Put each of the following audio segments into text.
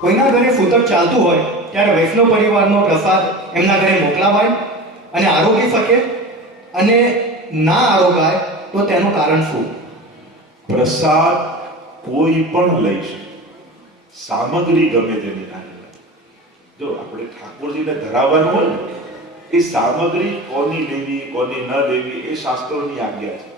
કોઈના ઘરે સૂતક ચાલતું હોય ત્યારે વૈષ્ણવ પરિવારનો પ્રસાદ એમના ઘરે મોકલાવાય અને આરોગી શકે, અને ના આરોગાય તો તેનું કારણ શું? પ્રસાદ કોઈ પણ લઈ શકે, સામગ્રી ગમે તેની ના લેવાય. જો આપણે ઠાકોરજીને ધરાવવાનું હોય ને, એ સામગ્રી કોની લેવી કોની ન લેવી એ શાસ્ત્રોની આજ્ઞા છે.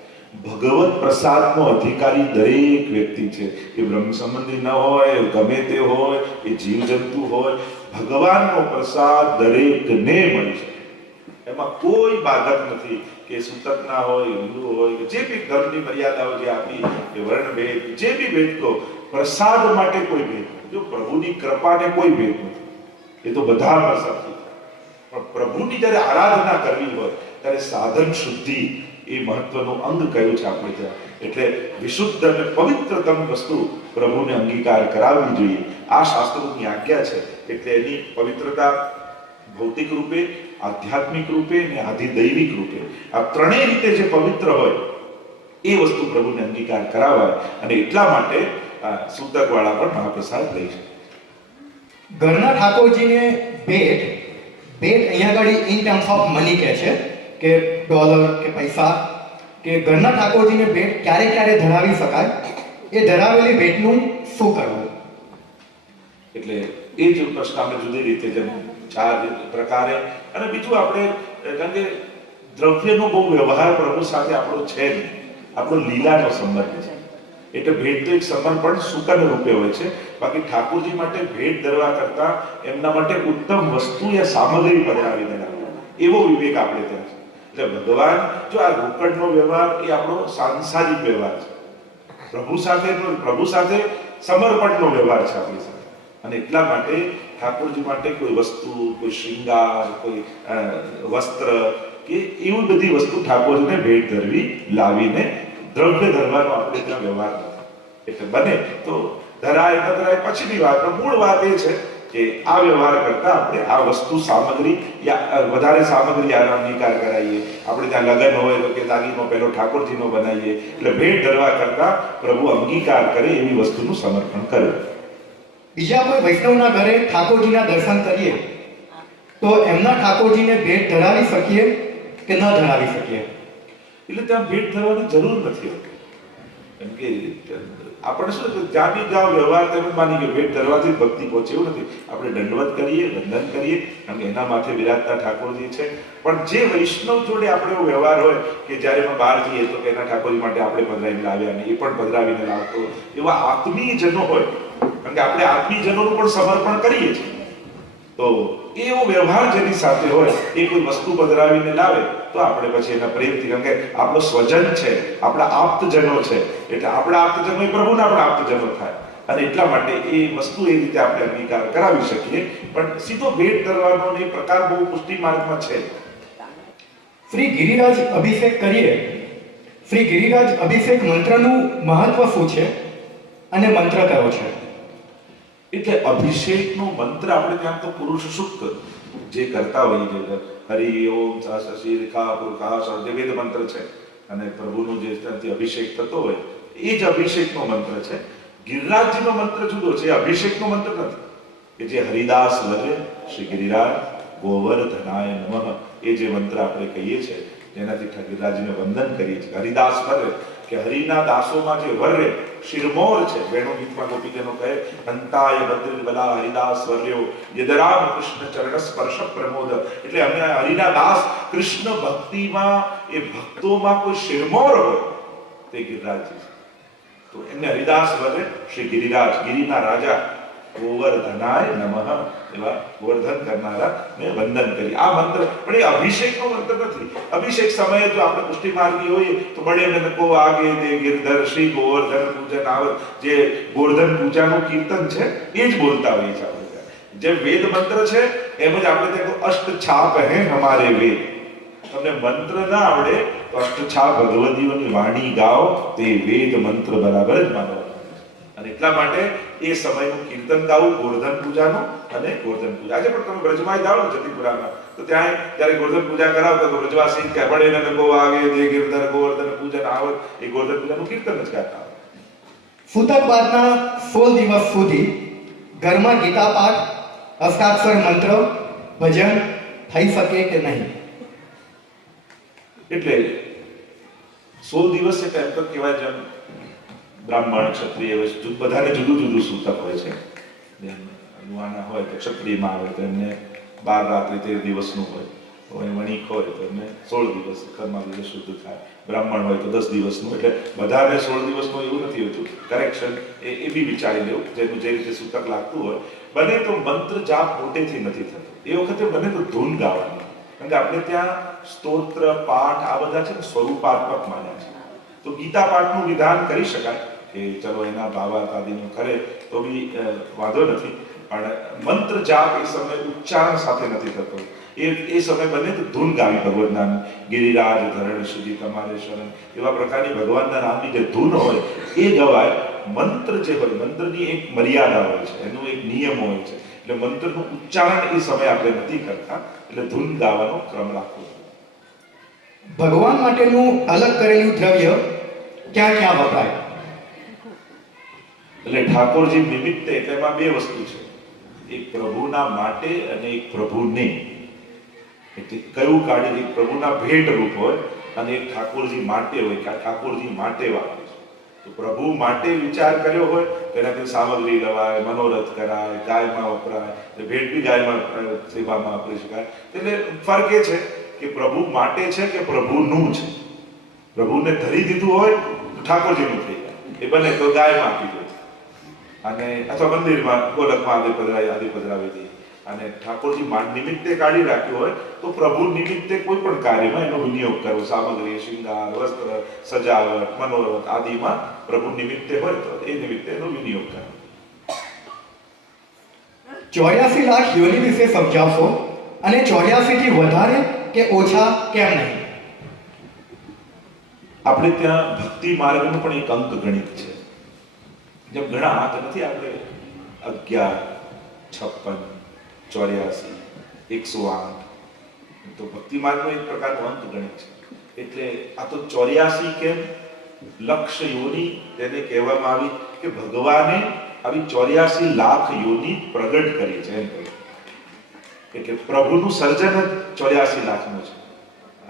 ભગવત પ્રસાદનો અધિકારી દરેક વ્યક્તિ છે. એ બ્રહ્મ સંબંધી ન હોય, ગમે તે હોય, એ જીવજંતુ હોય, ભગવાનનો પ્રસાદ દરેકને મળી શકે. એમાં કોઈ બાધક નથી કે સૂતક ના હોય, હિન્દુ હોય, કે જે બી ધર્મની મર્યાદાઓ જે આપી, કે વર્ણ ભેદ, જે બી ભેદ કહો, પ્રસાદ માટે કોઈ ભેદ નથી. જો પ્રભુની કૃપાને કોઈ ભેદ નથી, એ તો બધામાં સરખી. પણ પ્રભુની જ્યારે આરાધના કરવી હોય ત્યારે સાધન શુદ્ધિ એ મહત્વનું અંગ કયું છે આપણે ત્યાં. એટલે વિશુદ્ધ અને પવિત્રતમ વસ્તુ પ્રભુને અંગીકાર કરાવવી જોઈએ. આ શાસ્ત્રોની આજ્ઞા છે. એટલે એની પવિત્રતા ભૌતિક રૂપે, આધ્યાત્મિક રૂપે અને આધિદૈવિક રૂપે, આ ત્રણેય રીતે જે પવિત્ર હોય એ વસ્તુ પ્રભુને અંગીકાર કરાવાય. અને એટલા માટે સૂતકવાળા પણ મહાપ્રસાદ લઈ શકે. ઘરના ઠાકોરજીને ભેટ અહીંયા આગળ ઇન ટર્મ્સ ઓફ મની કહે છે, કે ડોલર કે પૈસા, કે ઘરના ઠાકોરજીને ભેટ ક્યારે ક્યારે ધરાવી શકાય, એ ધરાવેલી ભેટનું શું કરવું? એટલે એ જ પ્રશ્ન આપણે જુદી રીતે જેમ ચાર પ્રકારે, અને બીજું આપણે કારણ કે દ્રવ્યનો બહુ વ્યવહાર પ્રભુ સાથે આપણો છે નહીં, આપણો લીલાનો સંબંધ છે. એટલે ભેટ તો એક સમર્પણ સુકન રૂપે હોય છે. બાકી ઠાકોરજી માટે ભેટ ધરવા કરતા એમના માટે ઉત્તમ વસ્તુ યા સામગ્રી પધરાવી દેવા, એવો વિવેક આપણે ત્યાં છે. એટલે ભગવાન જો આ રોકડનો વ્યવહાર એ આપણો સાંસારિક વ્યવહાર છે. પ્રભુ સાથે સમર્પણનો વ્યવહાર છે આપણી સાથે. અને એટલા માટે ઠાકોરજી માટે કોઈ વસ્તુ, કોઈ શૃંગાર, કોઈ વસ્ત્ર કે એવી બધી વસ્તુ ઠાકોરજીને ભેટ ધરવી, લાવીને દ્રવ્ય ધરવાનો આપણે ત્યાં વ્યવહાર નથી. એટલે બને તો ધરાય ન ધરાય પછીની વાત, પણ મૂળ વાત એ છે કે આ વ્યવહાર કરતા આપણે આ વસ્તુ સામગ્રી યા વધારે સામગ્રી આનો અંગીકાર કરાવીએ. આપણે ત્યાં લગ્ન હોય તો કે દાગીનો પહેલો ઠાકોરજીનો બનાવીએ. એટલે ભેટ ધરવા કરતા પ્રભુ અંગીકાર કરે એવી વસ્તુનું સમર્પણ કરે. બીજા કોઈ વૈષ્ણવના ઘરે ઠાકોરજીના દર્શન કરીએ તો એમના ઠાકોરજીને ભેટ ધરાવી શકીએ કે ન ધરાવી શકીએ? એટલે ત્યાં ભેટ ધરવાની જરૂર નથી હોતી. કેમ કે આપણે શું જ્યાં બી જાઓ વ્યવહાર તેમ માની ગયો ભેટ ધરવાથી ભક્તિ પહોંચે એવું નથી. આપણે દંડવત કરીએ, વંદન કરીએ, કારણ કે એના માથે વિરાજતા ઠાકોરજી છે. પણ જે વૈષ્ણવ જોડે આપણે એવો વ્યવહાર હોય કે જ્યારે અમે બહાર જઈએ તો એના ઠાકોરજી માટે આપણે પધરાવીને લાવ્યા ને એ પણ પધરાવીને લાવતો, એવા આત્મીય જનો હોય, કારણ કે આપણે આત્મીય જનોનું પણ સમર્પણ કરીએ છીએ. તો એવો વ્યવહાર જેની સાથે હોય, એ કોઈ વસ્તુ પધરાવીને લાવે તો આપણે પછી એના પ્રેમથી, કારણ કે આપણો સ્વજન છે, આપણા આપ્તજનો છે, એટલે આપણા આપ્તજનો એ પ્રભુના આપણા આપ્તજનો થાય. અને એટલા માટે એ વસ્તુ એ રીતે આપણે અંગીકાર કરાવી શકીએ. પણ સીધો ભેટ કરવાનો એ પ્રકાર બહુ પુષ્ટિ માર્ગમાં છે. શ્રી ગિરિરાજ અભિષેક કરીએ, શ્રી ગિરિરાજ અભિષેક મંત્રનું મહત્વ શું છે અને મંત્ર કયો છે? એટલે અભિષેકનો મંત્ર આપણે ત્યાં તો પુરુષ સૂક્ત જે કરતા હોઈએ છીએ, હરિ ઓમ શશી રેખા પુરખા જે વેદ મંત્ર છે, અને પ્રભુનો જે ત્યાંથી અભિષેક થતો હોય એ જ અભિષેકનો મંત્ર છે. ગિરિરાજજીનો મંત્ર જુદો છે, અભિષેકનો મંત્ર નથી. કે જે હરિદાસ વર્ય શ્રી ગિરિરાજ ગોવર્ધનાય નમઃ એ જે મંત્ર આપણે કહીએ છીએ, જેનાથી ગિરિરાજને વંદન કરીએ છીએ. હરિદાસ વર્ય કે હરિના દાસોમાં જે વર્ય શિરમોર છે, વેણુ ગીતમાં ગોપીજનો કહે અંતાય બદ્રિલ બલા હરિદાસ વર્યો યદરામ કૃષ્ણ ચરણ સ્પર્શ પ્રમોદ. એટલે અમે હરિના દાસ કૃષ્ણ ભક્તિમાં, એ ભક્તોમાં કોઈ શિરમોર હોય તે ગિરિરાજજી છે. તો એમને હરિદાસ વર્ય શ્રી ગિરિરાજ, ગિરિના રાજા ગોવર્ધનાય નમઃ, એવા ગોવર્ધન કરનારા ને વંદન કરી. આ મંત્ર પણ એ અભિષેકનો મંત્ર નથી. અભિષેક સમયે જો આપણે પુષ્ટિ માર્ગી હોઈએ તો બળે નકો આગે દે ગિરધર શ્રી ગોવર્ધન પૂજન આવત, જે ગોવર્ધન પૂજાનું કીર્તન છે એ જ બોલતા હોઈએ છીએ આપણે. જે વેદ મંત્ર છે એમ જ આપણે ત્યાં અષ્ટ છાપ હે હમારે વેદ. તમને મંત્ર ના આવડે તો અષ્ટ છાપ ભગવદીઓની વાણી ગાઓ, તે વેદ મંત્ર બરાબર જ માનો. અને એટલા માટે એ સમયનું કીર્તન ગાવું ગોવર્ધન પૂજાનું, અને ગોવર્ધન પૂજા આજે પણ તમે બ્રજમાં જાઓ ને જતીપુરામાં, તો ત્યાં જ્યારે ગોવર્ધન પૂજા કરાવતા તો બ્રજવાસી કે બળે ને ગો આગે દે ગિરધર ગોવર્ધન પૂજન આવત, એ ગોવર્ધન પૂજાનું કીર્તન જ ગાતા. સૂતક બાદના 16 દિવસ સુધી ઘરમાં ગીતા પાઠ, હસ્તાક્ષર મંત્ર, ભજન થઈ શકે કે નહીં? એટલે 16 દિવસ એટલે એમ તો કહેવાય જેમ બ્રાહ્મણ ક્ષત્રિય બધાને જુદું જુદું સૂતક હોય છે. જેમ યુવાના હોય તો ક્ષત્રિયમાં આવે તો એમને 12 રાત્રિ 13 દિવસનું હોય, તો એ વણિક હોય તો એમને 16 દિવસ કર્મા દિવસ શુદ્ધ થાય, બ્રાહ્મણ હોય તો 10 દિવસનું. એટલે બધાને 16 દિવસનું એવું નથી હોતું. કરેક્શન એ બી વિચારી લેવું જેનું જે રીતે સૂતક લાગતું હોય. બને તો મંત્ર જાપ મોટેથી નથી થતો, એ વખતે બને તો ધૂન ગાવાની, કારણ કે આપણે ત્યાં સ્તોત્ર પાઠ આ બધા છે ને સ્વરૂપાત્મક માન્યા છે. તો ગીતા પાઠનું વિધાન કરી શકાય કે ચલો એના ભાવાર્થ આદિનું કરે તો બી વાંધો નથી, પણ મંત્ર જાપ એ સમય ઉચ્ચારણ સાથે નથી થતો. એ સમય બને તો ધૂન ગાવી ભગવત નામ, ગિરિરાજ ધરણ સુધી તમારે શરણ, એવા પ્રકારની ભગવાનના નામની જે ધૂન હોય એ ગવાય. મંત્ર જે હોય, મંત્રની એક મર્યાદા હોય છે, એનો એક નિયમ હોય છે. એટલે મંત્રનું ઉચ્ચારણ એ સમય આપણે નથી કરતા, એટલે ધૂન ગાવાનો ક્રમ રાખવો. ભગવાન માટેનું અલગ કરેલું દ્રવ્ય ક્યાં ક્યાં વપરાય? એટલે ઠાકોરજી નિમિત્તે તેમાં બે વસ્તુ છે, એક પ્રભુના માટે અને એક પ્રભુને. એટલે કયું કાઢી, એક પ્રભુના ભેટ રૂપ હોય અને એક ઠાકોરજી માટે હોય કે ઠાકોરજી માટે વાપરે છે. તો પ્રભુ માટે વિચાર કર્યો હોય તેનાથી સામગ્રી લવાય, મનોરથ કરાય, ગાયમાં વપરાય, ભેટ બી ગાયમાં સેવામાં વાપરી શકાય. એટલે ફરક એ છે કે પ્રભુ માટે છે કે પ્રભુનું છે. પ્રભુને ધરી દીધું હોય તો ઠાકોરજીનું થઈ જાય, એ બને તો ગાયમાં આપી દો, અને અથવા મંદિરમાં ગોલકમાં આદિ પધરાવી દઈએ. અને ઠાકોરજી નિમિત્તે કાઢી રાખ્યું હોય તો પ્રભુ નિમિત્તે કોઈ પણ કાર્યમાં એનો વિનિયોગ કરવો, સામગ્રી, શૃંગાર, વસ્ત્ર, સજાવટ, મનોરથ આદિમાં પ્રભુ નિમિત્તે હોય તો એ નિમિત્તે એનો વિનિયોગ કરવો. 84 લાખ યોનિ વિશે સમજાવશો, અને 84 થી વધારે કે ઓછા કેમ નહીં? આપણે ત્યાં ભક્તિ માર્ગનું પણ એક અંક ગણિત છે. જેમ ઘણા અંક નથી, આપણે 11, 56, 84, 108, તો ભક્તિ માર્ગનો એક પ્રકારનો અંક ગણિત છે. એટલે આ તો 84 કેમ, લક્ષ યોનિ તેને કહેવામાં આવી કે ભગવાને આવી 84 લાખ યોનિ પ્રગટ કરી છે એમ કહ્યું. એટલે પ્રભુનું સર્જન જ 84 લાખનું છે,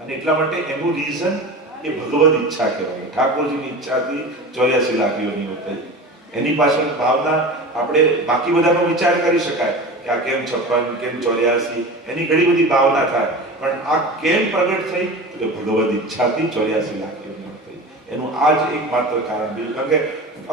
અને એટલા માટે એનું રીઝન એ ભગવદ ઈચ્છા કહેવાય. ઠાકોરજીની ઈચ્છાથી 84 લાખ યોનિઓ થઈ. એની પાછળ ભાવના આપણે બાકી બધાનો વિચાર કરી શકાય કે આ કેમ 56, કેમ 84, એની ઘણી બધી ભાવના થાય, પણ આ કેમ પ્રગટ થઈ તો ભગવદ ઈચ્છાથી 84 લાખ યોનિઓ થઈ. એનું આ જ એકમાત્ર કારણ બીજું, કારણ કે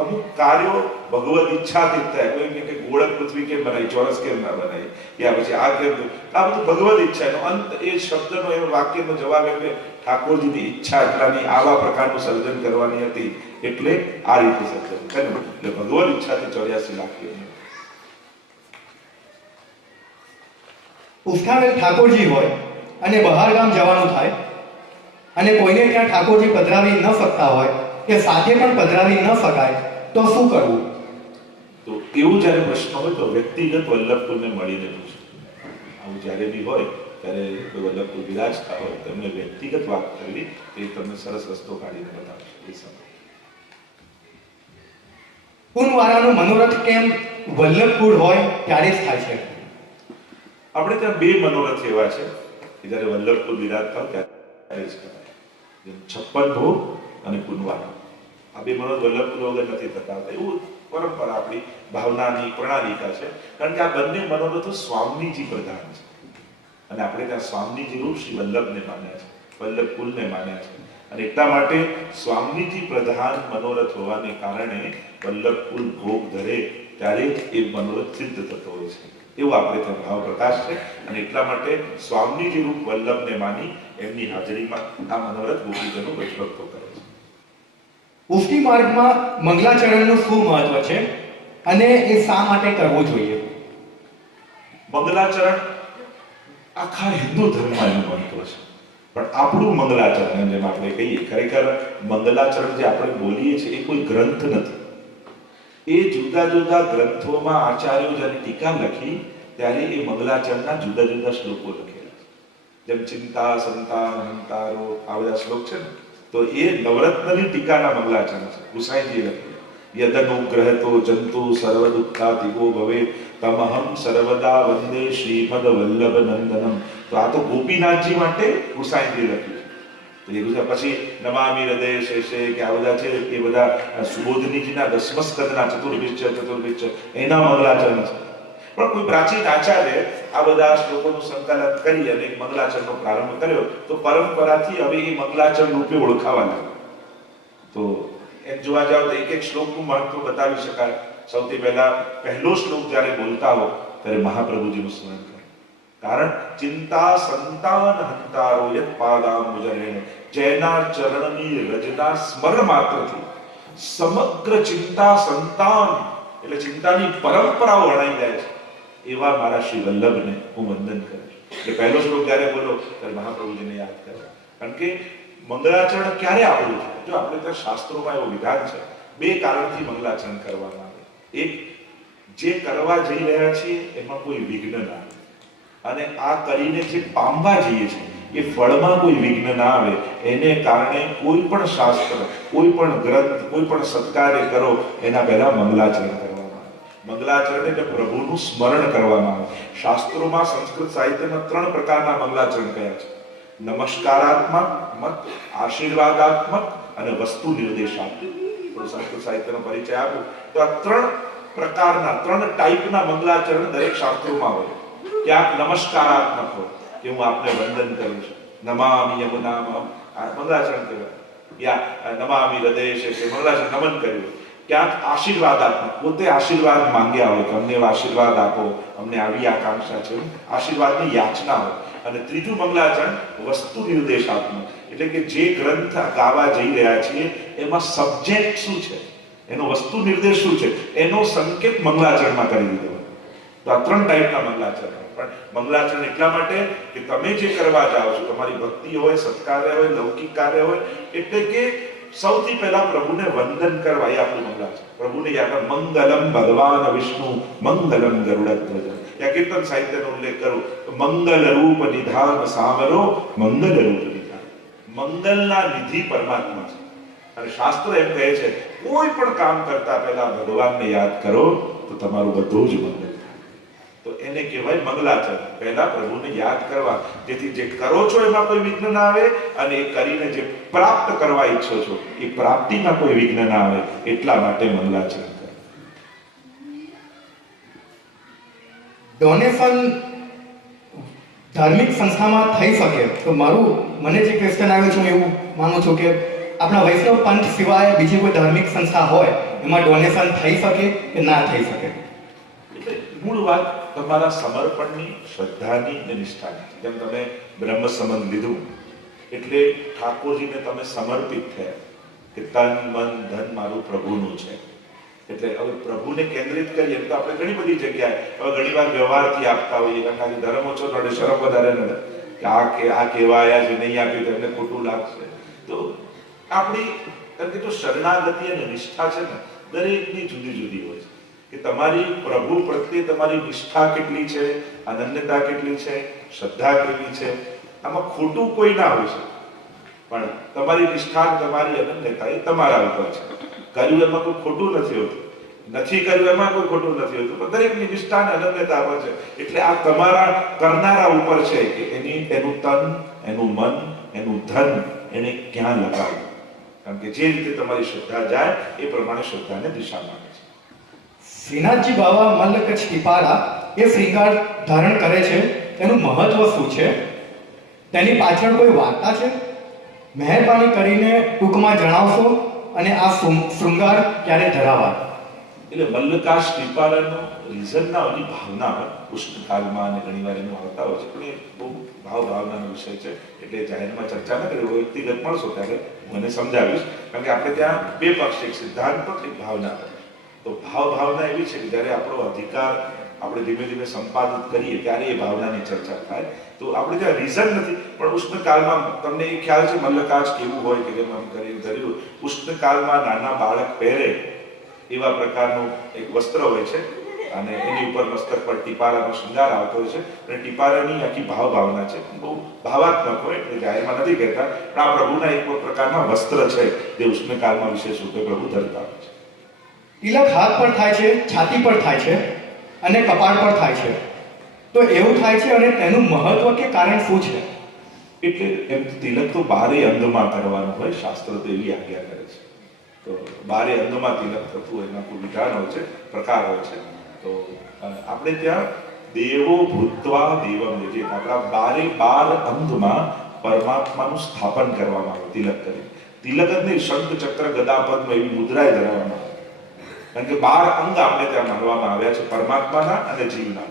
અમુક કાર્યો ભગવદ ઈચ્છાથી થાય. કોઈ કે ગોળક પૃથ્વી કેમ બનાવી, ચોરસ કેમ ના બનાવી, યા પછી આ કેમ, આ બધું ભગવદ ઈચ્છા. એનો અંત એ શબ્દનો, એ વાક્યનો જવાબ એમ કે ઠાકોરજીની ઈચ્છા એટલાની આવા પ્રકારનું સર્જન કરવાની હતી, એટલે આ રીતે સર્જન કર્યું. એટલે ભગવદ ઈચ્છાથી 84 લાખ યોનિ. ઉઠાવેલ ઠાકોરજી હોય અને બહાર ગામ જવાનું થાય, અને કોઈને ત્યાં ઠાકોરજી પધરાવી ન શકતા હોય કે સાથે પણ પધરાવી ન શકાય, તો શું કરવું? તો એવું જ્યારે પ્રશ્ન હોય તો વ્યક્તિગત વલ્લભપુરને મળીને પૂછો. આવું જ્યારે બી હોય ત્યારે કોઈ વલ્લભપુર બિરાજતા હોય તેમને વ્યક્તિગત વાત કરવી, તે તમને સરસ રસ્તો કાઢીને બતાવશે એ સમય. પૂનવારાનું મનોરથ કેમ વલ્લભપુર હોય ત્યારે જ થાય છે? આપણે ત્યાં બે મનોરથ એવા છે કે જ્યારે વલ્લભપુર બિરાજતા હોય ત્યારે જ કરાય. જેમ 56 ભોગ અને પૂનવારા, આ બે મનોરથ વલ્લભપુર વગર નથી થતા. એવું પરંપરા આપણી ભાવનાની પ્રણાલિકા છે, કારણ કે આ બંને મનોરથો સ્વામીજી પ્રધાન છે, અને આપણે ત્યાં સ્વામીજી રૂપ શ્રી વલ્લભને માન્યા છે, વલ્લભ કુલને માન્યા છે. અને એટલા માટે સ્વામીજી પ્રધાન મનોરથ હોવાને કારણે વલ્લભ કુલ ભોગ ધરે ત્યારે જ એ મનોરથ સિદ્ધ થતો હોય છે. એવું આપણે ત્યાં ભાવ પ્રકાશ છે, અને એટલા માટે સ્વામીજી રૂપ વલ્લભને માની એમની હાજરીમાં આ મનોરથ ગોપીજનો વૈષ્ણવતો કરે છે. પુષ્ટિ માર્ગમાં મંગલાચરણનું શું મહત્વ છે, અને એ શા માટે કરવું જોઈએ? મંગલાચરણ આખા હિન્દુ ધર્મમાં એનું મહત્વ છે, પણ આપણું મંગલાચરણ જેમ આપણે કહીએ, ખરેખર મંગલાચરણ જે આપણે બોલીએ છીએ એ કોઈ ગ્રંથ નથી. એ જુદા જુદા ગ્રંથોમાં આચાર્યો જ્યારે ટીકા લખી ત્યારે એ મંગલાચરણના જુદા જુદા શ્લોકો લખેલા છે. જેમ ચિંતા સંતાન હંતારો આ બધા શ્લોક છે ને, તો એ નવરત્નની ટીકાના મંગલાચરણ છે, ગુસાઈજીએ લખેલા. યદનુગ્રહતો જંતુ સર્વદુઃખાતિગો ભવે તમહમ સર્વદા વંદે શ્રીમદ વલ્લભ નંદનમ. તો આ તો ગોપીનાથજી માટે ગુસાઈજી લખ્યું છે. તો એ ગુજરાત પછી નમામિ હૃદય શેષે કે આ બધા છે એ બધા સુબોધનીજીના દસમસ્કંદના ચતુર્ભિજ એના મંગલાચરણ છે. પણ કોઈ પ્રાચીન આચાર્ય આ બધા શ્લોકોનું સંકલન કરી અને એક મંગલાચરણનો પ્રારંભ કર્યો તો પરંપરાથી હવે એ મંગલાચરણ રૂપે ઓળખાવા લાગ્યું. તો એમ જોવા જાવ તો એક એક શ્લોકનું મહત્વ બતાવી શકાય. સૌથી પહેલો શ્લોક જ્યારે બોલતા હો ત્યારે મહાપ્રભુજીનું સ્મરણ કરો. કારણ ચિંતા સંતાન હંતારો યત પાદાંબુજરેણ, જેના ચરણની રજના સ્મરણ માત્રથી સમગ્ર ચિંતા સંતાન એટલે ચિંતાની પરંપરાઓ વણાઈ જાય છે. એવા મારા શ્રી વલ્લભને હું વંદન કરું છું. એટલે પહેલો શ્લોક જ્યારે બોલો ત્યારે મહાપ્રભુજીને યાદ કરો. કારણ કે મંગલાચરણ ક્યારે આપણું છે? જો આપણે ત્યાં શાસ્ત્રોમાં એવો વિધાન છે, બે કારણથી મંગલાચરણ કરવામાં આવે. એક, જે કરવા જઈ રહ્યા છીએ એમાં કોઈ વિઘ્ન ના આવે, અને આ કરીને જે પામવા જઈએ છીએ એ ફળમાં કોઈ વિઘ્ન ના આવે. એને કારણે કોઈ પણ શાસ્ત્ર, કોઈ પણ ગ્રંથ, કોઈ પણ સત્કાર્ય કરો એના પહેલા મંગલાચરણ કરવામાં આવે. મંગલાચરણ એટલે પ્રભુનું સ્મરણ કરવામાં આવે. શાસ્ત્રોમાં સંસ્કૃત સાહિત્યમાં 3 પ્રકારના મંગલાચરણ કયા છે: નમસ્કારાત્મક, આશીર્વાદાત્મક અને વસ્તુ નિર્દેશાત્મક. સંસ્કૃત સાહિત્યનો પરિચય આપું તો આ 3 પ્રકારના 3 ટાઈપના મંગલાચરણ દરેક શાસ્ત્રોમાં હોય. ક્યાંક નમસ્કારાત્મક હોય કે હું આપને વંદન કરું છું, નમામિ યમુનામ, મંગલાચરણ કહેવાય. યા નમામિ હૃદય છે મંગલાચરણ નમન કર્યું. ક્યાંક આશીર્વાદાત્મક, પોતે આશીર્વાદ માંગ્યા હોય કે અમને આશીર્વાદ આપો, અમને આવી આકાંક્ષા છે, આશીર્વાદની યાચના હોય. અને ત્રીજું મંગલાચરણ વસ્તુ નિર્દેશાત્મક, એટલે કે જે ગ્રંથ ગાવા જઈ રહ્યા છીએ એમાં સબ્જેક્ટ શું છે, એનો વસ્તુ નિર્દેશ શું છે, એનો સંકેત મંગલાચરણમાં કરી દીધો. તો આ 3 ટાઈપના મંગલાચરણ. પણ મંગલાચરણ એટલા માટે કે તમે જે કરવા જાઓ છો, તમારી ભક્તિ હોય, સત્કાર્ય હોય, લૌકિક કાર્ય હોય, એટલે કે સૌથી પહેલા પ્રભુને વંદન કરવા એ આપણું મંગલાચરણ. પ્રભુને યાદ, મંગલમ ભગવાન વિષ્ણુ મંગલમ ગરુડધ્વજ. ત્યાં કીર્તન સાહિત્યનો ઉલ્લેખ કરું તો મંગલ રૂપ નિધાન સામરો, મંગલ રૂપ નિધાન. મંગલના નિધિ પરમાત્મા છે. અને શાસ્ત્ર એમ કહે છે કોઈ પણ કામ કરતા પહેલા ભગવાનને યાદ કરો તો તમારું બધું જ મંગલ થાય. તો એને કહેવાય મંગલાચરણ. પહેલા પ્રભુને યાદ કરવા, જેથી જે કરો છો એમાં કોઈ વિઘ્ન ના આવે, અને એ કરીને જે પ્રાપ્ત કરવા ઈચ્છો છો એ પ્રાપ્તિમાં કોઈ વિઘ્ન ના આવે, એટલા માટે મંગલાચરણ. ડોનેશન ધાર્મિક સંસ્થામાં થઈ શકે તો મને જે ક્વેશ્ચન આવ્યો છે, હું એવું માનું છું કે આપણા વૈષ્ણવ પંથ સિવાય બીજી કોઈ ધાર્મિક સંસ્થા હોય એમાં ડોનેશન થઈ શકે કે ના થઈ શકે? એટલે મૂળ વાત તમારા સમર્પણની, શ્રદ્ધાની અને નિષ્ઠાની. જેમ તમે બ્રહ્મ સંબંધ લીધું એટલે ઠાકોરજીને તમે સમર્પિત થયા કે તન મન ધન મારું પ્રભુનું છે. એટલે હવે પ્રભુને કેન્દ્રિત કરીએ તો આપણે ઘણી બધી જગ્યાએ હવે ઘણીવાર વ્યવહારથી આપતા હોઈએ, ખાલી ધર્મ ઓછો નડે, શરમ વધારે નડે કે આ કહેવાયા છે, નહીં આપ્યું તો એમને ખોટું લાગશે. તો આપણી કારણ કે જો શરણાગતિ અને નિષ્ઠા છે ને, દરેકની જુદી જુદી હોય છે. કે તમારી પ્રભુ પ્રત્યે તમારી નિષ્ઠા કેટલી છે, અનન્યતા કેટલી છે, શ્રદ્ધા કેટલી છે, આમાં ખોટું કોઈ ના હોય છે. પણ તમારી નિષ્ઠા, તમારી અનન્યતા એ તમારા ઉપર છે. કર્યું એમાં કોઈ ખોટું નથી હોતું, નથી કર્યું એમાં કોઈ ખોટું નથી હોતું, પણ દરેકની નિષ્ઠા અને અનન્યતા પર છે. એટલે આ તમારા કરનારા ઉપર છે કે એનું તન, એનું મન, એનું ધન એને ક્યાં લગાવવું. કારણ કે જે રીતે તમારી શ્રદ્ધા જાય એ પ્રમાણે શ્રદ્ધાને દિશા મળે છે. શ્રીનાથજી બાવા મલ્લકચ્છ ટીપારા એ શ્રીકાર ધારણ કરે છે, તેનું મહત્વ શું છે? તેની પાછળ કોઈ વાર્તા છે? મહેરબાની કરીને ટૂંકમાં જણાવશો. અને આ શૃંગાર ક્યારે ધરાવા? એટલે મલ્લકાશ ટીપારાનો રીઝનના ઓની ભાવના હોય, ઉષ્ણકાલમાં અને ઘણીવાર એનું આવતા હોય છે. પણ એ બહુ ભાવનાનો વિષય છે, એટલે જાહેરમાં ચર્ચા ન કરી. વ્યક્તિગત મળશો ત્યારે હું એને સમજાવીશ. કારણ કે આપણે ત્યાં 2 પક્ષ, એક સિદ્ધાંત પક્ષ, એક ભાવના. તો ભાવના એવી છે કે જ્યારે આપણો અધિકાર આપણે ધીમે ધીમે સંપાદિત કરીએ ત્યારે એ ભાવનાની ચર્ચા થાય. તો આપણે ત્યાં રીઝન નથી, પણ ઉષ્ણકાળમાં તમને એ ખ્યાલ છે મલ્લકાશ કેવું હોય કે જેમ આમ કરીને ધર્યું, ઉષ્ણકાળમાં નાના બાળક પહેરે એવા પ્રકારનું એક વસ્ત્ર હોય છે, અને એની ઉપર મસ્તક પર ટીપારાનો શૃંગાર આવતો હોય છે. અને ટીપારાની આખી ભાવના છે, બહુ ભાવાત્મક હોય, એટલે જાહેરમાં નથી કહેતા. પણ આ પ્રભુના એક પ્રકારના વસ્ત્ર છે જે ઉષ્ણકાળમાં વિશેષ રૂપે પ્રભુ ધરતા હોય છે. તિલક હાથ પર થાય છે, છાતી પર થાય છે અને કપાળ પર થાય છે. તો એવું થાય છે અને તેનું મહત્વ કે કારણ શું છે? એટલે એમ તિલક તો બારે અંગમાં કરવાનું હોય, શાસ્ત્ર તો એવી આજ્ઞા કરે છે. તો બારે અંગમાં તિલક થતું હોય, એના કોઈ વિધાન હોય છે, પ્રકાર હોય છે. તો આપણે ત્યાં દેવો ભૂતવા દેવમ જે આપણા બારે બાર અંગમાં પરમાત્માનું સ્થાપન કરવામાં આવે તિલક કરી. તિલક જ નહીં, શંખ ચક્ર ગદા પદ્મ એવી મુદ્રાએ ધરાવવામાં આવે. કારણ કે 12 અંગ આપણે ત્યાં માનવામાં આવ્યા છે પરમાત્માના અને જીવના.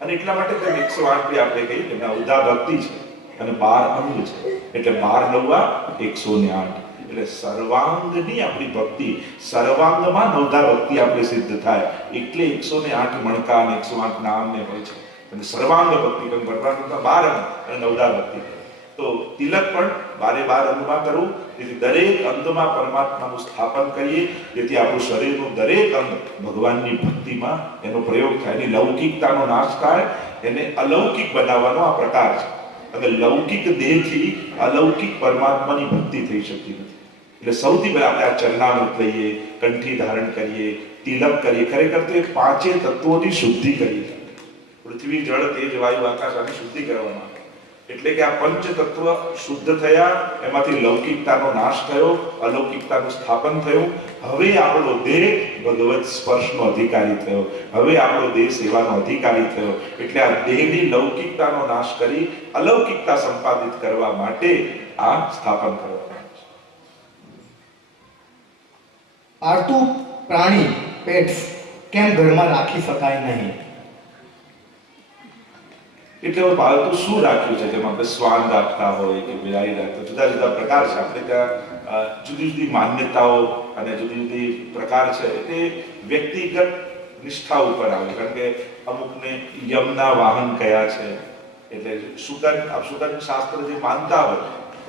અને એટલા માટે તેમ 108 બી આપણે કહીએ એમના ઉદા ભક્તિ છે અને 12 અંગ છે. એટલે 12 નવા 108. એટલે સર્વાંગની આપણી ભક્તિ, સર્વાંગમાં નવધા ભક્તિ આપણે સિદ્ધ થાય. એટલે 108 મણકા અને 108 નામ ને હોય છે. અને સર્વાંગ ભક્તિ પણ ભગવાનના 12 અંગ અને નવધા ભક્તિ. તો તિલક પણ બારે બાર અંગમાં કરવું, જેથી દરેક અંગમાં પરમાત્માનું સ્થાપન કરીએ, જેથી આપણું શરીરનું દરેક અંગ ભગવાનની ભક્તિમાં એનો પ્રયોગ થાય, એની લૌકિકતાનો નાશ થાય, એને અલૌકિક બનાવવાનો આ પ્રકાર છે. અને લૌકિક દેહથી અલૌકિક પરમાત્માની ભક્તિ થઈ શકતી નથી. એટલે સૌથી પહેલા આપણે આ ચરણામૃત લઈએ, કંઠી ધારણ કરીએ, તિલક કરીએ. ખરેખર તો એ પાંચે તત્વોની શુદ્ધિ કરીએ. પૃથ્વી, જળ, તેજ, વાયુ, આકાશ આની શુદ્ધિ કરવામાં આવે. એટલે કે આ પંચ તત્વ શુદ્ધ થયા, એમાંથી લૌકિકતાનો નાશ થયો, અલૌકિકતાનું સ્થાપન થયું. હવે આપણો દેહ ભગવત સ્પર્શનો અધિકારી થયો, હવે આપણો દેહ સેવાનો અધિકારી થયો. એટલે આ દેહની લૌકિકતાનો નાશ કરી અલૌકિકતા સંપાદિત કરવા માટે આ સ્થાપન કરવામાં આવે છે. પાળતું પ્રાણી પેટ્સ કેમ ઘરમાં રાખી શકાય નહીં? એટલે પાલતુ શું રાખ્યું છે? જેમાં આપણે શ્વાન રાખતા હોય કે બિલાડી રાખતા, જુદા જુદા પ્રકાર છે. આપણે ત્યાં જુદી જુદી માન્યતાઓ અને જુદી જુદી પ્રકાર છે. એટલે વ્યક્તિગત નિષ્ઠા ઉપર આવે. કારણ કે અમુકને યમના વાહન કયા છે, એટલે શુકન શાસ્ત્ર જે માનતા હોય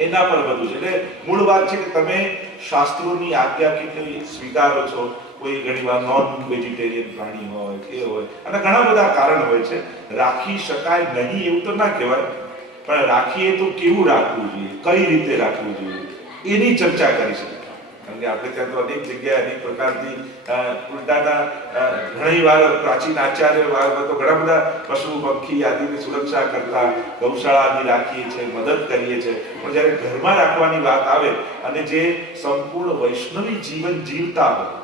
એના પર બધું છે. એટલે મૂળ વાત છે કે તમે શાસ્ત્રોની આજ્ઞા કેટલી સ્વીકારો છો. કોઈ ઘણીવાર નોન વેજીટેરિયન પ્રાણી હોય કે હોય, અને ઘણા બધા કારણ હોય છે. રાખી શકાય નહીં એવું તો ના કહેવાય, પણ રાખીએ તો કેવું રાખવું જોઈએ, કઈ રીતે રાખવું જોઈએ, એની ચર્ચા કરી શકાય. કારણ કે આપણે ત્યાં તો અનેક જગ્યાએ અનેક પ્રકારની ઉલટાના ઘણી વાર પ્રાચીન આચાર્ય તો ઘણા બધા પશુ પક્ષી આદિની સુરક્ષા કરતા ગૌશાળા આદિ રાખીએ છીએ, મદદ કરીએ છીએ. પણ જ્યારે ઘરમાં રાખવાની વાત આવે અને જે સંપૂર્ણ વૈષ્ણવી જીવન જીવતા હોય,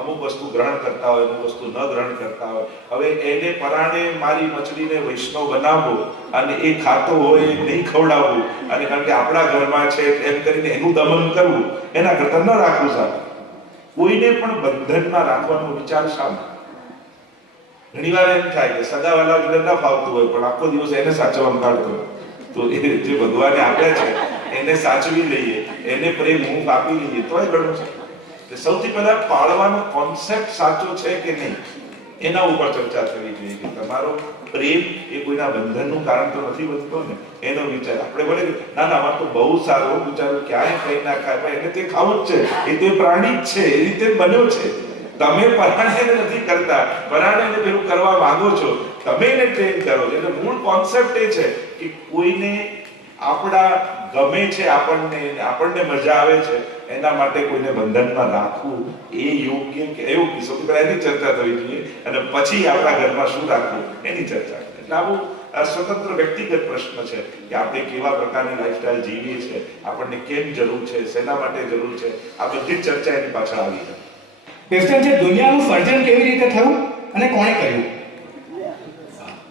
અમુક વસ્તુ ગ્રહણ કરતા હોય, અમુક વસ્તુ ન ગ્રહણ કરતા હોય, હવે એને પરાણે મારી મછલીને વૈષ્ણવ બનાવવો અને એ ખાતો હોય નહીં ખવડાવવું, અને કારણ કે આપણા ઘરમાં છે એમ કરીને એનું દમન કરવું, એના કરતા ન રાખવું સારું. કોઈને પણ બંધનમાં રાખવાનો વિચાર શા માટે? ઘણીવાર એમ થાય કે સગાવાલા જોડે ન ફાવતું હોય, પણ આખો દિવસ એને સાચવવામાં કાઢતો, તો એ જે ભગવાને આપ્યા છે એને સાચવી લઈએ, એને પ્રેમ હું આપી લઈએ તોય ઘણું છે. સૌથી પહેલા પાળવાનો કોન્સેપ્ટ સાચો છે કે નહીં એના ઉપર ચર્ચા થવી જોઈએ. કે તમારો પ્રેમ એ કોઈના બંધનનું કારણ તો નથી બનતો ને, એનો વિચાર. આપણે બોલે ના ના અમારે તો બહુ સારો વિચારો, ક્યાંય કઈ ના ખાય, એને તે ખાવું જ છે, એ તો પ્રાણી જ છે, એ રીતે બન્યો છે. તમે પરાણે નથી કરતા, પરાણે પેલું કરવા માંગો છો, તમે એને ટ્રેન કરો છો. એટલે મૂળ કોન્સેપ્ટ એ છે કે કોઈને આપણા ગમે છે, આપણને મજા આવે છે, એના માટે કોઈને બંધનમાં રાખવું એ યોગ્ય કે અયોગ્ય, સૌથી પહેલા એની ચર્ચા થવી જોઈએ, અને પછી આપણા ઘરમાં શું રાખવું એની ચર્ચા. એટલે આવું સ્વતંત્ર વ્યક્તિગત પ્રશ્ન છે કે આપણે કેવા પ્રકારની લાઈફસ્ટાઈલ જીવીએ છીએ, આપણને કેમ જરૂર છે, શેના માટે જરૂર છે, આ બધી ચર્ચા એની પાછળ આવી છે. ક્વેશ્ચન છે, દુનિયાનું સર્જન કેવી રીતે થયું અને કોણે કર્યું?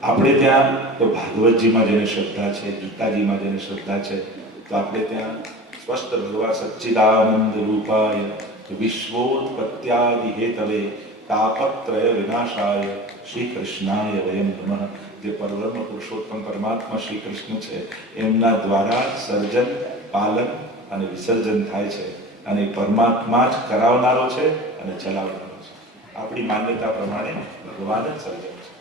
આપણે ત્યાં તો ભાગવતજીમાં જેને શ્રદ્ધા છે, ગીતાજીમાં જેને શ્રદ્ધા છે, તો આપણે ત્યાં સ્પષ્ટ ભગવાન સચ્ચિદાનંદ રૂપાય વિશ્વોત્પત્યાદિ હેતવે તાપત્રય વિનાશાય શ્રી કૃષ્ણાય વયમ નમઃ. જે પરબ્રહ્મ પુરુષોત્તમ પરમાત્મા શ્રી કૃષ્ણ છે, એમના દ્વારા સર્જન, પાલન અને વિસર્જન થાય છે, અને પરમાત્મા જ કરાવનારો છે અને ચલાવનારો છે. આપણી માન્યતા પ્રમાણે ભગવાન જ સર્જન છે.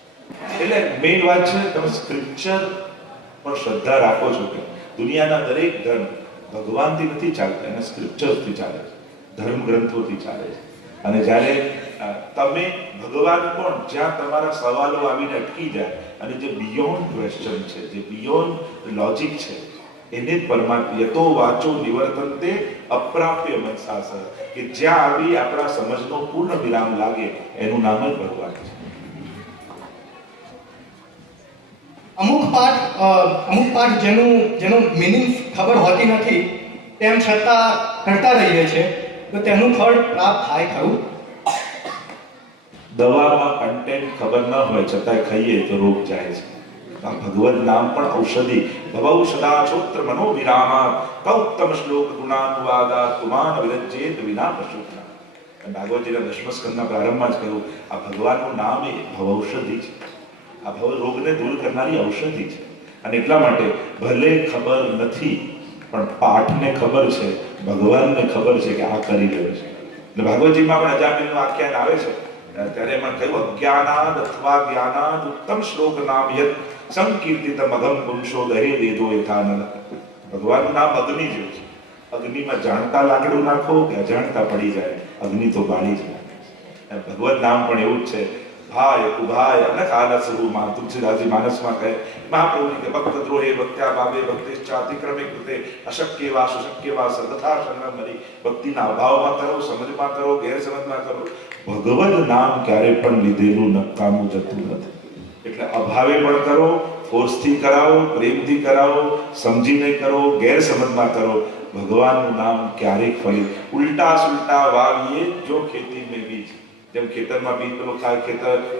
એટલે મેઇન વાત છે, તમે સ્ક્રિપ્ચર પર શ્રદ્ધા રાખો છો કે દુનિયાના દરેક ધર્મ ભગવાનથી નથી ચાલતા, એના સ્ક્રિપ્ચર્સથી ચાલે છે, ધર્મ ગ્રંથોથી ચાલે છે. અને જ્યારે તમે ભગવાન કોણ, જ્યાં તમારા સવાલો આવીને અટકી જાય અને જે બિયોન્ડ ક્વેશ્ચન છે, જે બિયોન્ડ લોજિક છે, એને જ પરમાત્મા યતો વાચો નિવર્તન્તે અપ્રાપ્ય મનસાસ, કે જ્યાં આવી આપણા સમજનો પૂર્ણ વિરામ લાગે એનું નામ જ ભગવાન છે. અમુક પાઠ જેનું મિનિંગ ખબર હોતી નથી તેમ છતાં કરતા રહીએ છે, તો તેનું ફળ પ્રાપ્ત થાય ખરું? દવામાં કન્ટેન્ટ ખબર ન હોય છતાં ખાઈએ તો રોગ જાય છે. આ ભગવદ નામ પણ ઔષધિ. ભવૌષધાચોત્ર મનો વિરામા કૌત્તમ શ્લોક ગુણાનુવાદા તુમાન વિરજ્યેત વિના પશુના. ભાગવતજીના દશમ સ્કંદના પ્રારંભમાં જ કહ્યું, આ ભગવાનનું નામ એ ભવૌષધિ છે. આ ભવ રોગને દૂર કરનારી ઔષધિ છે. અને એટલા માટે ભલે ખબર નથી પણ પાઠને ખબર છે, ભગવાનને ખબર છે કે આ કરી રહ્યો છે. એટલે ભાગવતજીમાં પણ અજામિલનું આખ્યાન આવે છે, ત્યારે એમાં કહ્યું અજ્ઞાનાદ અથવા જ્ઞાનાદ ઉત્તમ શ્લોક નામ યત સંકીર્તિતમ અગમ પુરુષો દહે દેદો યથાનલ. ભગવાનનું નામ અગ્નિ જેવું છે. અગ્નિમાં જાણતા લાકડું નાખો કે અજાણતા પડી જાય, અગ્નિ તો બાળી જાય. ભગવત નામ પણ એવું જ છે. ભાય ઉભાય અને કાલસરૂમાં તુલસીદાસજી માનસમાં કહે મહાપ્રભુની કે ભક્ત દ્રોહે ભક્ત્યા ભાવે ભક્તિશ્ચાતિક્રમે કૃતે અશક્ય વા સુશક્ય વા સર્વથા શરણમ મરી. ભક્તિના અભાવમાં કરો, સમજમાં કરો, ગેરસમજમાં કરો, ભગવદ નામ ક્યારે પણ લીધેલું નકામું જતું નથી. એટલે અભાવે પણ કરો, ફોર્સથી કરાવો, પ્રેમથી કરાવો, સમજીને કરો, ગેરસમજમાં કરો, ભગવાનનું નામ ક્યારેક ફરી. ઉલટા સુલટા વાવીએ જો ખેતી મેં બીજ. જેમ ખેતરમાં બીજ પેલો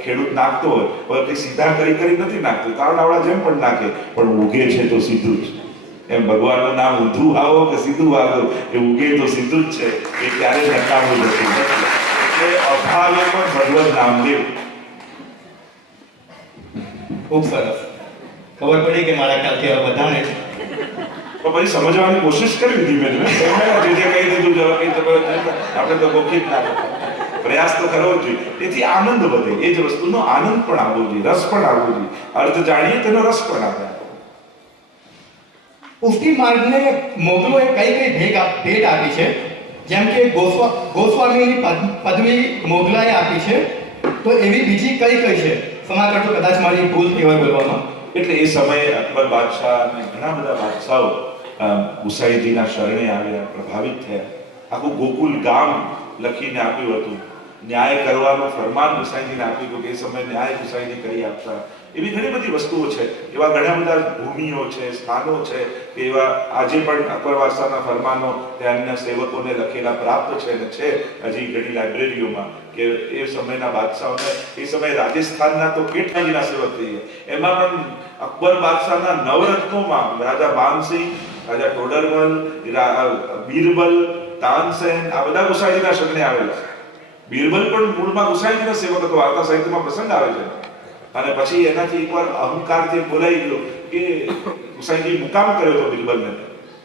ખેડૂત નાખતો હોય કે સીધા કરી નથી નાખતો, તારડાવાળા જેમ પણ નાખે પણ ઉગે છે તો સીધું જ. એમ ભગવાનનું નામ ઊંધું વાવો કે સીધું વાવો, એ ઉગે તો સીધું જ છે, એ ક્યારેય નકામું નથી. એટલે અભાવે પણ ભગવદ નામ લેવું. ખૂબ સરસ. ખબર પડી કે મારા ખ્યાલથી હવે બધાને જ તો પછી સમજવાની કોશિશ કરી ધીમે ધીમે. જે કહી દીધું આપણે તો ગોખી જ ના પ્રયાસ તો કરવો જોઈએ. તેથી આનંદ વધે. એ જ વસ્તુનો આનંદ પણ આવવો જોઈએ, રસ પણ આવવો જોઈએ. અર્થ જાણીએ તેનો રસ પણ આવે. પુષ્ટિ માર્ગને મોગલોએ કઈ ભેટ આપી છે? જેમ કે ગોસ્વામીની પદવી મોગલાએ આપી છે, તો એવી બીજી કઈ છે? સમા કરતો કદાચ મારી ભૂલ થઈ હોય બોલવામાં. એટલે એ સમયે અકબર બાદશાહ અને ઘણા બધા બાદશાહો ગુસાઈજીના શરણે આવ્યા, પ્રભાવિત થયા. આખું ગોકુલ ગામ લખીને આપ્યું હતું. ન્યાય કરવાનું ફરમાન ગુસાઈજીને આપ્યું હતું કે એ સમયે ન્યાય ગુસાઈજી કરી આપતા. એવી ઘણી બધી વસ્તુઓ છે. એવા ઘણા બધા ભૂમિઓ છે, સ્થાનો છે કે એવા આજે પણ અકબર બાદશાહના ફરમાનો ત્યાંના સેવકોને લખેલા પ્રાપ્ત છે અને છે હજી ઘણી લાઇબ્રેરીઓમાં. કે એ સમયના બાદશાહોને એ સમયે રાજસ્થાનના તો કેટલાજીના સેવક થઈ ગયા. એમાં પણ અકબર બાદશાહના નવરત્નોમાં રાજા બાનસિંહ, રાજા ટોડરમલ, બીરબલ, તાનસેન, આ બધા ગુસાઈજીના શરણે આવેલા છે. બીરબલ પણ મૂળમાં ગુસાઈજીના સેવક હતો. વાર્તા સાહિત્યમાં પ્રસંગ આવે છે. અને પછી એનાથી એકવાર અહંકારથી બોલાઈ ગયો કે ગુસાઈજી મુકામ કર્યો હતો બીરબલને,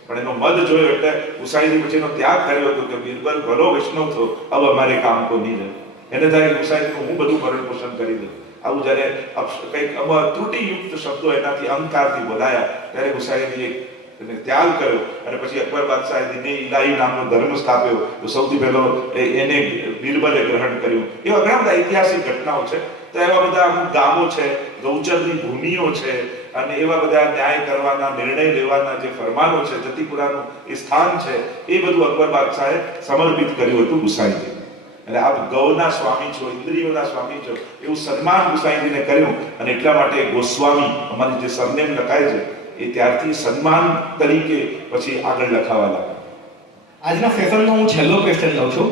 પણ એનો મદ જોયો એટલે ગુસાઈજી પછી એનો ત્યાગ કર્યો હતો કે બીરબલ ભલો વૈષ્ણવ થયો, હવે અમારે કામ તો નહીં રહે. એને થાય કે ગુસાઈજીનું હું બધું ભરણ પોષણ કરી દઉં. આવું જ્યારે કંઈક ત્રુટિયુક્ત શબ્દો એનાથી અહંકારથી બોલાયા ત્યારે ગુસાઈજીએ એને ત્યાગ કર્યો. અને પછી અકબર બાદશાહે દિને ઇલાહી નામનો ધર્મ સ્થાપ્યો, તો સૌથી પહેલો એને બીરબલે ગ્રહણ કર્યું. એવા ઘણા બધા ઐતિહાસિક ઘટનાઓ છે. તો એવા બધા અમુક ગામો છે, ગૌચરની ભૂમિઓ છે, અને એવા બધા ન્યાય કરવાના, નિર્ણય લેવાના જે ફરમાનો છે, જતીપુરાનું એ સ્થાન છે, એ બધું અકબર બાદશાહે સમર્પિત કર્યું હતું ગુસાઈજી. એટલે આપ ગૌના સ્વામી છો, ઇન્દ્રિયોના સ્વામી છો, એવું સન્માન ગુસાઈજીને કર્યું. અને એટલા માટે ગોસ્વામી અમારી જે સરનેમ લખાય છે એ ત્યારથી સન્માન તરીકે પછી આગળ લખાવા લાગ્યા. આજના સેશનનો હું છેલ્લો ક્વેશ્ચન લઉં છું.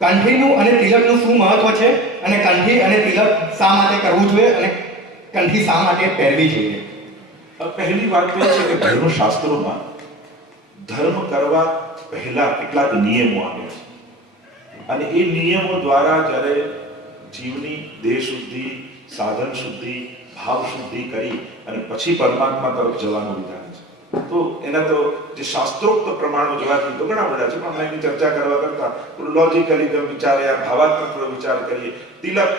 કંઠીનું અને તિલકનું શું મહત્વ છે, અને કંઠી અને તિલક શા માટે કરવું જોઈએ, અને કંઠી શા માટે પહેરવી જોઈએ? પહેલી વાત તો એ છે કે ધર્મશાસ્ત્રોમાં ધર્મ કરવા પહેલા કેટલાક નિયમો આવ્યા છે. અને એ નિયમો દ્વારા જ્યારે જીવની દેહ શુદ્ધિ, સાધન શુદ્ધિ, ભાવ શુદ્ધિ કરી અને પછી પરમાત્મા તરફ જવાનું વિધાન છે. તો એના તો જે શાસ્ત્રોક્ત પ્રમાણો જોવાથી તો ઘણા બધા છે, પણ એની ચર્ચા કરવા કરતા લોજિકલી વિચાર્યા, ભાવાત્મક વિચાર કરીએ. તિલક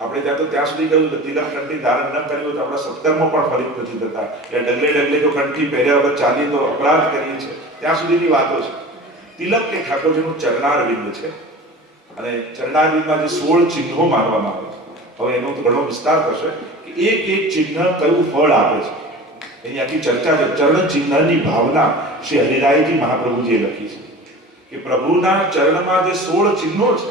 આપણે ત્યાં તો ત્યાં સુધી કહ્યું કે તિલક કંઠી ધારણ ન કર્યું તો આપણા સત્કર્મો પણ ફલિત નથી થતા. એટલે ડગલે જો કંઠી પહેર્યા વગર ચાલીએ તો અપરાધ કરીએ છીએ, ત્યાં સુધીની વાતો છે. તિલક એ ઠાકોરજીનું ચરણારવિંદ છે. અને ચરણારવિંદમાં જે 16 ચિહ્નો માનવામાં આવે છે. હવે એનો તો ઘણો વિસ્તાર થશે કે એક ચિહ્ન કયું ફળ આપે છે. એની આખી ચર્ચા છે. ચરણ ચિહ્નની ભાવના શ્રી હરિરાયજી મહાપ્રભુજીએ લખી છે કે પ્રભુના ચરણમાં જે 16 ચિહ્નો છે,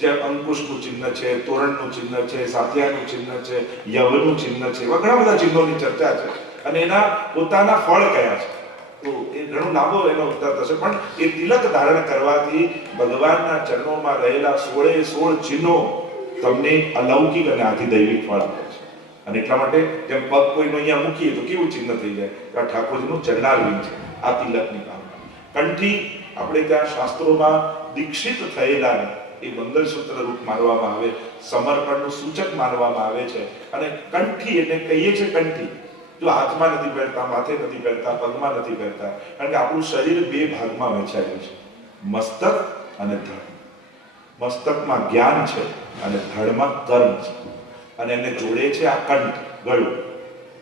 જેમ અંકુશનું ચિહ્ન છે, તોરણનું ચિહ્ન છે, સાથિયાનું ચિહ્ન છે, યવનું ચિહ્ન છે, એવા ઘણા બધા ચિહ્નોની ચર્ચા છે અને એના પોતાના ફળ કયા છે. તો એ ઘણો લાંબો એનો ઉત્તર થશે, પણ એ તિલક ધારણ કરવાથી ભગવાનના ચરણોમાં રહેલા 16 ચિહ્નો તમને અલૌકિક અને આધિદૈવિક ફળ આપે છે. અને એટલા માટે જેમ પગ કોઈનો અહીંયા મૂકીએ તો કેવું ચિહ્ન થઈ જાય કે આ ઠાકોરજીનું ચરણારવિંદ છે. આ તિલકની ભાવના. કંઠી આપણે ત્યાં શાસ્ત્રોમાં દીક્ષિત થયેલા એ મંગલસૂત્ર રૂપ માનવામાં આવે, સમર્પણનું સૂચક માનવામાં આવે છે. અને કંઠી એટલે કહીએ છે કંઠી, જો હાથમાં નથી પહેરતા, માથે નથી પહેરતા, પગમાં નથી પહેરતા, કારણ કે આપણું શરીર 2 ભાગમાં વહેંચાયેલું છે, મસ્તક અને ધડ. મસ્તકમાં જ્ઞાન છે અને ધડમાં કર્મ છે, અને એને જોડે છે આ કંઠ, ગળું.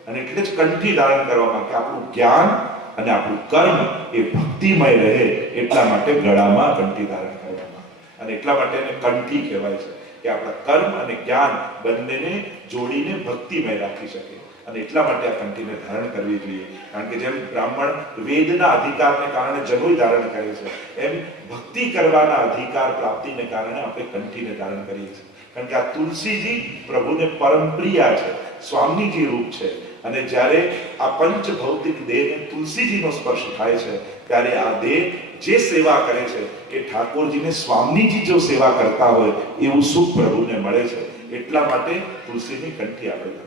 અને એટલે જ કંઠી ધારણ કરવામાં કે આપણું જ્ઞાન અને આપણું કર્મ એ ભક્તિમય રહે, એટલા માટે ગળામાં કંઠી ધારણ કરવામાં. અને એટલા માટે એને કંઠી કહેવાય છે કે આપણા કર્મ અને જ્ઞાન બંનેને જોડીને ભક્તિમય રાખી શકે. અને એટલા માટે આ કંઠીને ધારણ કરવી જોઈએ. કારણ કે જેમ બ્રાહ્મણ વેદના અધિકારને કારણે જનોઈ ધારણ કરે છે, એમ ભક્તિ કરવાના અધિકાર પ્રાપ્તિને કારણે આપણે કંઠીને ધારણ કરીએ છીએ. કારણ કે આ તુલસીજી પ્રભુને પરમ પ્રિય છે, સ્વામીજી રૂપ છે. અને જ્યારે આ પંચ ભૌતિક દેહને તુલસીજીનો સ્પર્શ થાય છે, ત્યારે આ દેહ જે સેવા કરે છે એ ઠાકોરજીને સ્વામીજી જો સેવા કરતા હોય એવું સુખ પ્રભુને મળે છે. એટલા માટે તુલસીની કંઠી આપણે